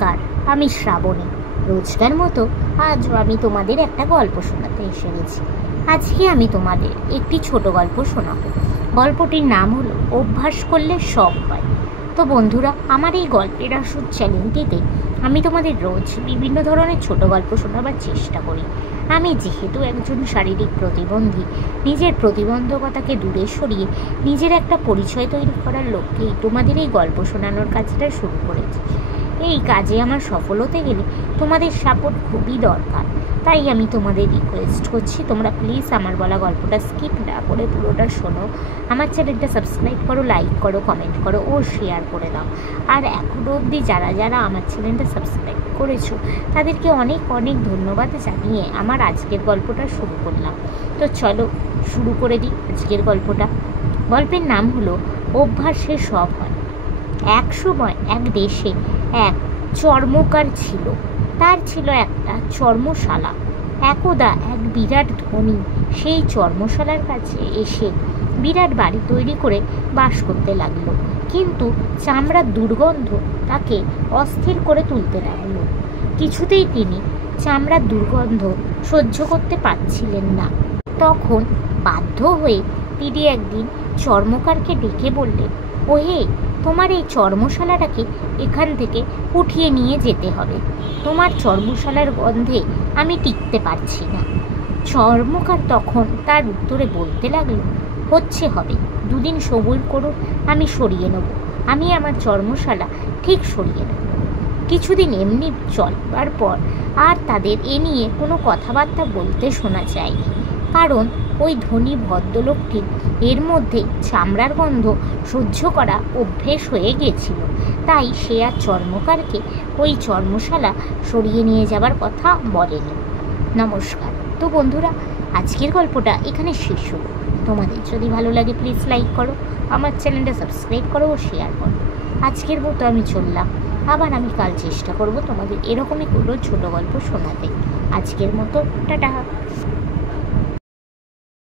নমস্কার, আমি শ্রাবণী। রোজকার মতো আজও আমি তোমাদের একটা গল্প শোনাতে এসে গেছি। আজকে আমি তোমাদের একটি ছোট গল্প শোনাবো। গল্পটির নাম হলো অভ্যাস করলে সব হয়। তো বন্ধুরা, আমার এই গল্পের আসল চ্যানেলটিতে আমি তোমাদের রোজ বিভিন্ন ধরনের ছোট গল্প শোনাবার চেষ্টা করি। আমি যেহেতু একজন শারীরিক প্রতিবন্ধী, নিজের প্রতিবন্ধকতাকে দূরে সরিয়ে নিজের একটা পরিচয় তৈরি করার লক্ষ্যেই তোমাদের এই গল্প শোনানোর কাজটা শুরু করেছি। এই কাজে আমার সফল হতে গেলে তোমাদের সাপোর্ট খুবই দরকার। তাই আমি তোমাদের রিকোয়েস্ট করছি, তোমরা প্লিজ আমার বলা গল্পটা স্কিপ না করে পুরোটা শোনো। আমার চ্যানেলটা সাবস্ক্রাইব করো, লাইক করো, কমেন্ট করো ও শেয়ার করে দাও। আর এখনও অবধি যারা যারা আমার চ্যানেলটা সাবস্ক্রাইব করেছো তাদেরকে অনেক অনেক ধন্যবাদ জানিয়ে আমার আজকের গল্পটা শুরু করলাম। তো চলো শুরু করে দিই আজকের গল্পটা। গল্পের নাম হলো অভ্যাসে সব হয়। এক সময় এক দেশে এক চর্মকার ছিল। তার ছিল একটা চর্মশালা। একদা এক বিরাট ধনী সেই চর্মশালার কাছে এসে বিরাট বাড়ি তৈরি করে বাস করতে লাগলো। কিন্তু চামড়ার দুর্গন্ধ তাকে অস্থির করে তুলতে লাগলো। কিছুতেই তিনি চামড়ার দুর্গন্ধ সহ্য করতে পারছিলেন না। তখন বাধ্য হয়ে তিনি একদিন চর্মকারকে ডেকে বললেন, ওহে, তোমার এই চর্মশালাটাকে এখান থেকে উঠিয়ে নিয়ে যেতে হবে। তোমার চর্মশালার গন্ধে আমি টিকতে পারছি না। চর্মকার তখন তার উত্তরে বলতে লাগলো, হচ্ছে হবে, দুদিন সবুর করুন, আমি সরিয়ে নেব। আমি আমার চর্মশালা ঠিক সরিয়ে নেব। কিছুদিন এমনি চলবার পর আর তাদের এ নিয়ে কোনো কথাবার্তা বলতে শোনা যায়নি। কারণ ওই ধনী ভদ্রলোকটির এর মধ্যে চামড়ার গন্ধ সহ্য করা অভ্যেস হয়ে গেছিল। তাই সে আর চর্মকারকে ওই চর্মশালা সরিয়ে নিয়ে যাবার কথা বলেনি। নমস্কার। তো বন্ধুরা, আজকের গল্পটা এখানে শেষ হলো। তোমাদের যদি ভালো লাগে প্লিজ লাইক করো, আমার চ্যানেলটা সাবস্ক্রাইব করো ও শেয়ার করো। আজকের মতো আমি চললাম। আবার আমি কাল চেষ্টা করব তোমাদের এরকমই কোনো ছোটো গল্প শোনাতে। আজকের মতো টাটা।